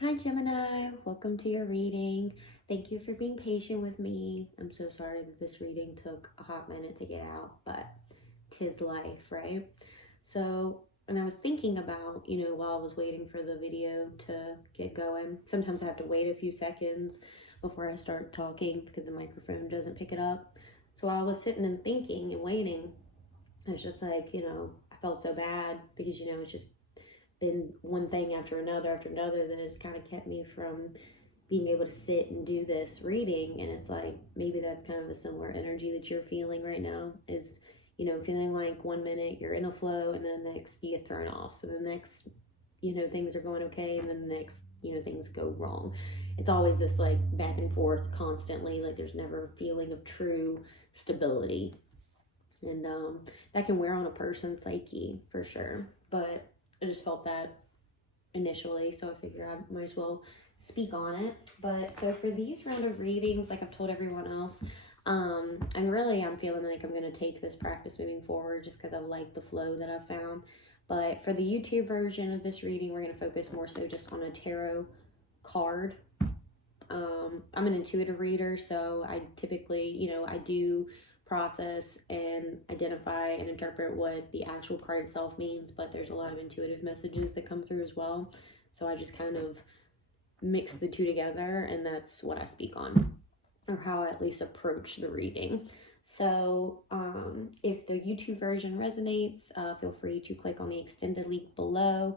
Hi Gemini, welcome to your reading. Thank you for being patient with me. I'm so sorry that this reading took a hot minute to get out, but 'tis life, right? So, and I was thinking about, while I was waiting for the video to get going, sometimes I have to wait a few seconds before I start talking because the microphone doesn't pick it up. So while I was sitting and thinking and waiting, I was just like, I felt so bad because, it's just been one thing after another that has kind of kept me from being able to sit and do this reading. And it's like, maybe that's kind of a similar energy that you're feeling right now is, feeling like 1 minute you're in a flow and then the next you get thrown off. And the next, things are going okay. And then the next, things go wrong. It's always this like back and forth constantly. Like there's never a feeling of true stability. And that can wear on a person's psyche for sure. But I just felt that initially, so I figure I might as well speak on it. But so for these round of readings, like I've told everyone else, and really I'm feeling like I'm going to take this practice moving forward just because I like the flow that I've found. But for the YouTube version of this reading, we're going to focus more so just on a tarot card. I'm an intuitive reader, so I typically, I do process and identify and interpret what the actual card itself means, but there's a lot of intuitive messages that come through as well. So I just kind of mix the two together, and that's what I speak on, or how I at least approach the reading. So if the YouTube version resonates, feel free to click on the extended link below.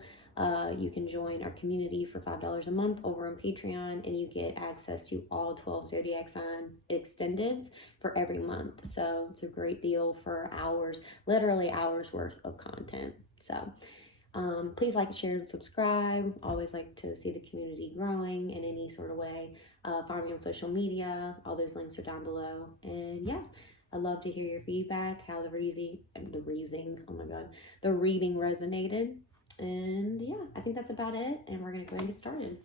You can join our community for $5 a month over on Patreon, and you get access to all 12 zodiac sign extendeds for every month. So it's a great deal for hours, literally hours worth of content. So please like, share, and subscribe. Always like to see the community growing in any sort of way. Find me on social media. All those links are down below. And yeah, I'd love to hear your feedback, how the reading resonated. And yeah, I think that's about it. And we're going to go ahead and get started.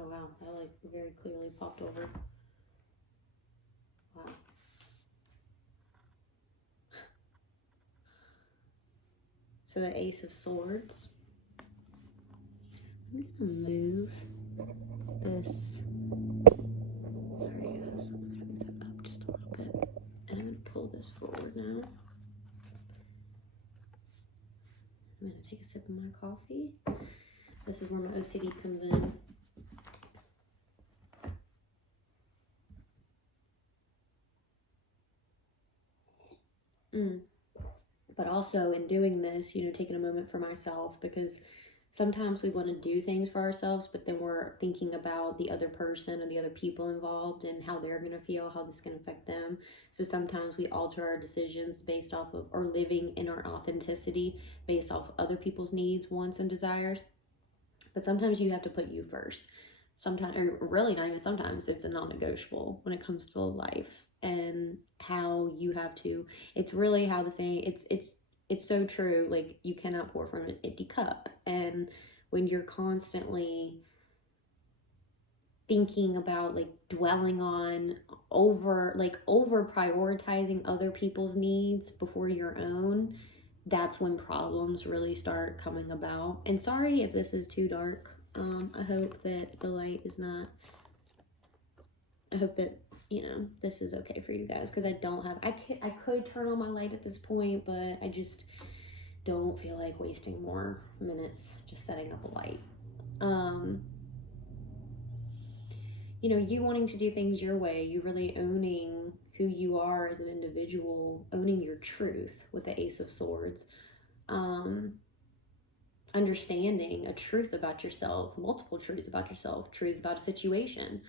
Oh wow, that like very clearly popped over. Wow. So the Ace of Swords. I'm gonna move this. Sorry guys, I'm gonna move that up just a little bit. And I'm gonna pull this forward now. I'm gonna take a sip of my coffee. This is where my OCD comes in. But also in doing this, taking a moment for myself, because sometimes we want to do things for ourselves, but then we're thinking about the other person or the other people involved and how they're going to feel, how this can affect them. So sometimes we alter our decisions based off of, or living in our authenticity based off other people's needs, wants, and desires. But sometimes you have to put you first. Sometimes, or really not even sometimes, it's a non-negotiable when it comes to life and how you have to. It's really how the saying, it's so true. Like, you cannot pour from an empty cup. And when you're constantly thinking about, like, dwelling on over prioritizing other people's needs before your own, that's when problems really start coming about. And sorry if this is too dark. I hope that the light is not, I hope that, this is okay for you guys, because I could turn on my light at this point, but I just don't feel like wasting more minutes just setting up a light. You wanting to do things your way, you really owning who you are as an individual, owning your truth with the Ace of Swords. Understanding a truth about yourself, multiple truths about yourself, truths about a situation,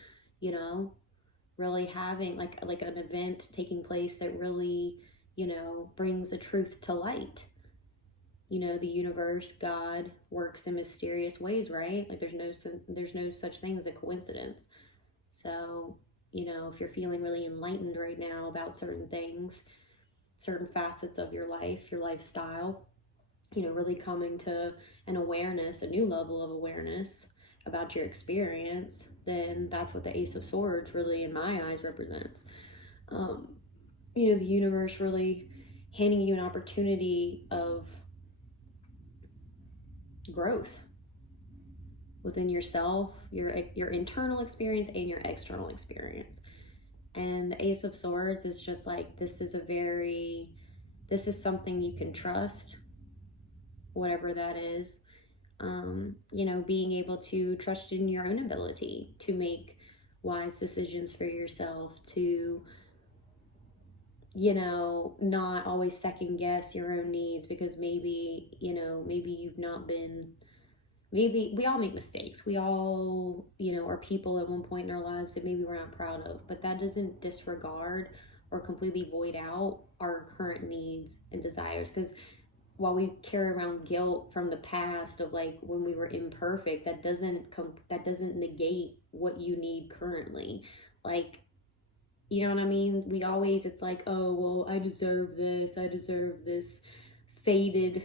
really having like an event taking place that really, brings the truth to light. you know, the universe, God works in mysterious ways, right? Like there's no such thing as a coincidence. So, you know, if you're feeling really enlightened right now about certain things, certain facets of your life, your lifestyle, you know, really coming to an awareness, a new level of awareness about your experience, then that's what the Ace of Swords really, in my eyes, represents. You know, the universe really handing you an opportunity of growth within yourself, your internal experience and your external experience. And the Ace of Swords is just like, this is something you can trust, whatever that is. You know, being able to trust in your own ability to make wise decisions for yourself, to, you know, not always second guess your own needs, because maybe, you know, maybe you've not been, maybe we all make mistakes. We all, you know, are people at one point in our lives that maybe we're not proud of, but that doesn't disregard or completely void out our current needs and desires. Because while we carry around guilt from the past of like when we were imperfect, that doesn't negate what you need currently. Like, you know what I mean? We always, it's like, oh, well, I deserve this faded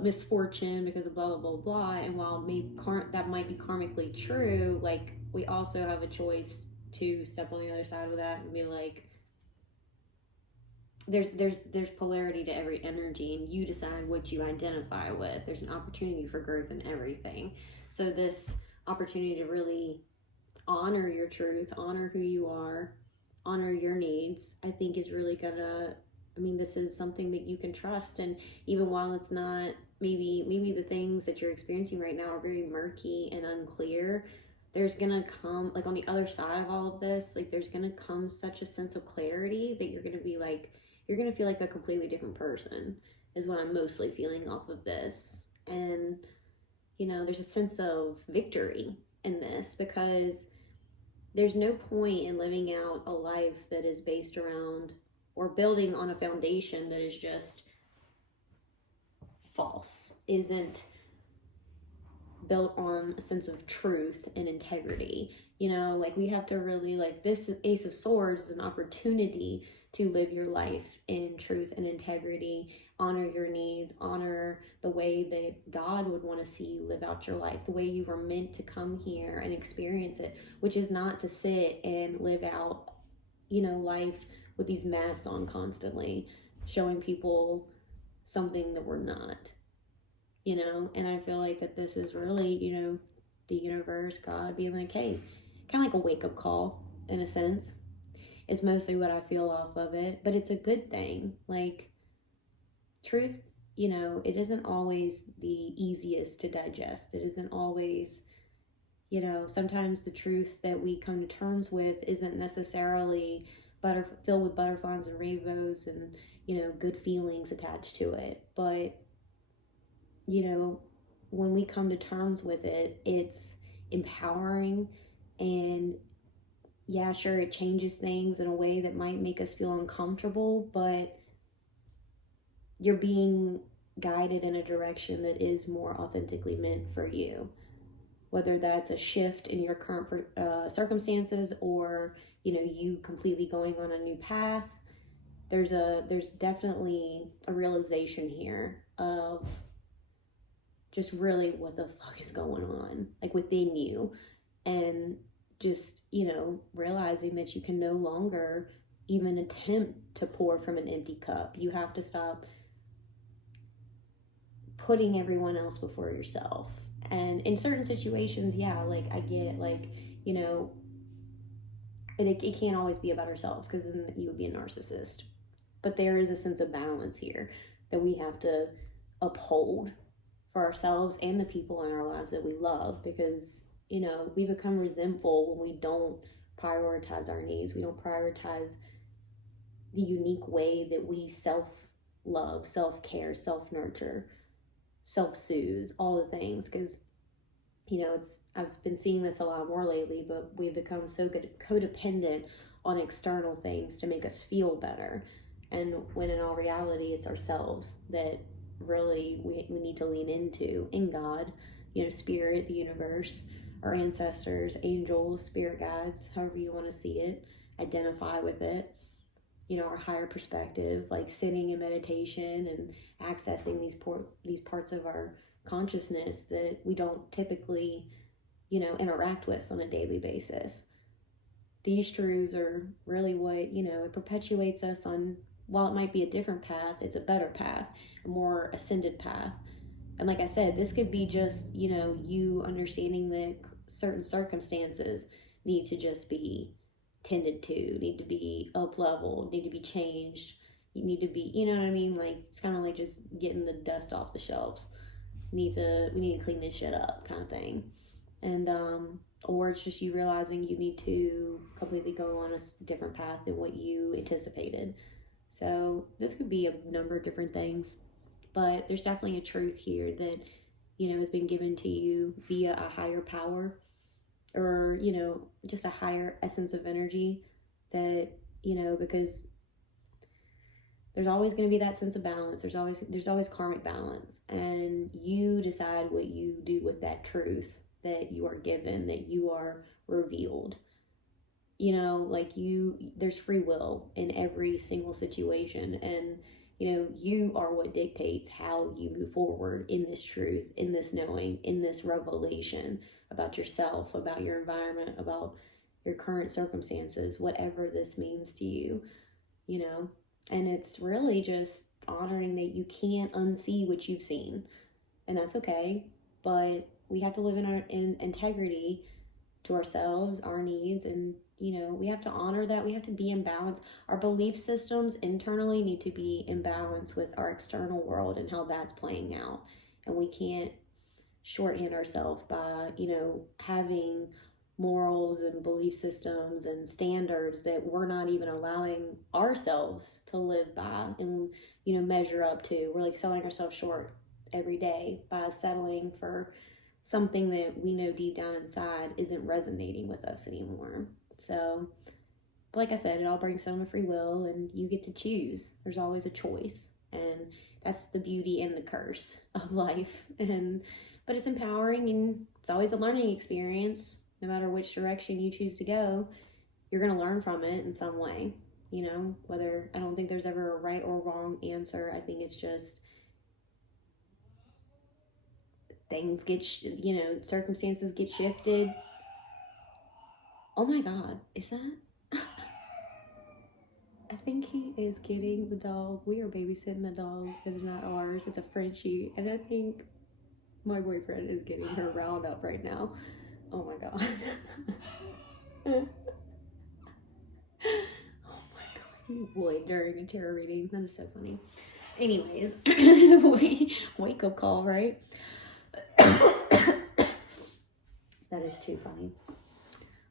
misfortune because of blah, blah, blah, blah. And while maybe that might be karmically true, like, we also have a choice to step on the other side of that and be like, there's polarity to every energy, and you decide what you identify with. There's an opportunity for growth in everything. So this opportunity to really honor your truth, honor who you are, honor your needs, I think is really gonna, I mean, this is something that you can trust. And even while it's not, maybe the things that you're experiencing right now are very murky and unclear, there's gonna come, like, on the other side of all of this, like, there's gonna come such a sense of clarity that you're gonna be like, you're gonna feel like a completely different person, is what I'm mostly feeling off of this. And, you know, there's a sense of victory in this, because there's no point in living out a life that is based around or building on a foundation that is just false, isn't built on a sense of truth and integrity. You know, like, we have to really, like, this Ace of Swords is an opportunity to live your life in truth and integrity, honor your needs, honor the way that God would want to see you live out your life, the way you were meant to come here and experience it, which is not to sit and live out, you know, life with these masks on constantly, showing people something that we're not, you know. And I feel like that this is really, you know, the universe, God being like, hey, kind of like a wake-up call in a sense, is mostly what I feel off of it. But it's a good thing. Like, truth, you know, it isn't always the easiest to digest. It isn't always, you know, sometimes the truth that we come to terms with isn't necessarily filled with butterflies and rainbows and, you know, good feelings attached to it. But, you know, when we come to terms with it, it's empowering. And yeah, sure, it changes things in a way that might make us feel uncomfortable, but you're being guided in a direction that is more authentically meant for you. Whether that's a shift in your current circumstances, or, you know, you completely going on a new path, there's definitely a realization here of just really what the fuck is going on, like, within you. And just, you know, realizing that you can no longer even attempt to pour from an empty cup. You have to stop putting everyone else before yourself. And in certain situations, yeah, like, I get, like, you know, it can't always be about ourselves, because then you would be a narcissist. But there is a sense of balance here that we have to uphold for ourselves and the people in our lives that we love, because, you know, we become resentful when we don't prioritize our needs. We don't prioritize the unique way that we self-love, self-care, self-nurture, self-soothe, all the things. Because, you know, I've been seeing this a lot more lately, but we've become so codependent on external things to make us feel better. And when in all reality, it's ourselves that really we need to lean into in God, you know, spirit, the universe, our ancestors, angels, spirit guides, however you want to see it, identify with it, you know, our higher perspective, like sitting in meditation and accessing these parts of our consciousness that we don't typically, you know, interact with on a daily basis. These truths are really what, you know, it perpetuates us on, while it might be a different path, it's a better path, a more ascended path. And like I said, this could be just, you know, you understanding that certain circumstances need to just be tended to, need to be up leveled, need to be changed. You need to be, you know what I mean? Like, it's kind of like just getting the dust off the shelves. We need to clean this shit up, kind of thing. And or it's just you realizing you need to completely go on a different path than what you anticipated. So this could be a number of different things, but there's definitely a truth here that, you know, has been given to you via a higher power, or, you know, just a higher essence of energy that, you know, because there's always going to be that sense of balance. There's always karmic balance, and you decide what you do with that truth that you are given, that you are revealed. You know, like there's free will in every single situation, and, you know, you are what dictates how you move forward in this truth, in this knowing, in this revelation about yourself, about your environment, about your current circumstances, whatever this means to you, you know. And it's really just honoring that you can't unsee what you've seen, and that's okay. But we have to live in integrity to ourselves, our needs, and, you know, we have to honor that. We have to be in balance. Our belief systems internally need to be in balance with our external world and how that's playing out. And we can't shorthand ourselves by, you know, having morals and belief systems and standards that we're not even allowing ourselves to live by and, you know, measure up to. We're like selling ourselves short every day by settling for something that we know deep down inside isn't resonating with us anymore. So, like I said, it all brings some free will, and you get to choose. There's always a choice, and that's the beauty and the curse of life. But it's empowering, and it's always a learning experience. No matter which direction you choose to go, you're going to learn from it in some way. You know, whether, I don't think there's ever a right or wrong answer. I think it's just things get, you know, circumstances get shifted. Oh my God, is that? I think he is getting the dog. We are babysitting the dog that is not ours. It's a Frenchie. And I think my boyfriend is getting her riled up right now. Oh my God. Oh my God, you would during a tarot reading. That is so funny. Anyways, wake up call, right? That is too funny.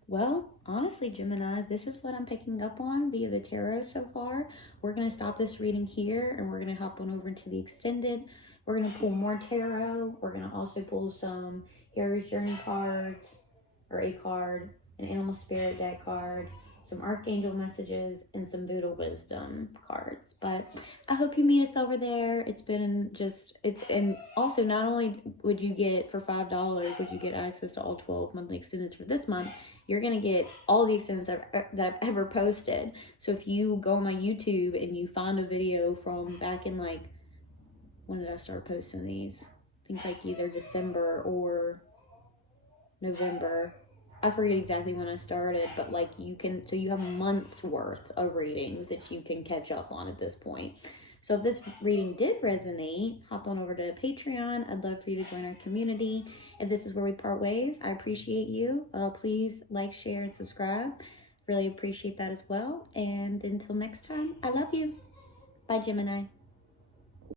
Well, honestly, Gemini, this is what I'm picking up on via the tarot so far. We're going to stop this reading here, and we're going to hop on over into the extended. We're going to pull more tarot. We're going to also pull some Hero's Journey cards, or a card, an Animal Spirit deck card, some Archangel messages, and some Buddha Wisdom cards. But I hope you meet us over there. It's been and also, not only would you get, for $5, would you get access to all 12 monthly extendeds for this month, you're going to get all the extendeds that I've ever posted. So if you go on my YouTube and you find a video from back in, like, when did I start posting these? I think like either December or November. I forget exactly when I started, but like you have months worth of readings that you can catch up on at this point. So if this reading did resonate, hop on over to Patreon. I'd love for you to join our community. If this is where we part ways, I appreciate you. Please like, share, and subscribe. Really appreciate that as well. And until next time, I love you. Bye, Gemini.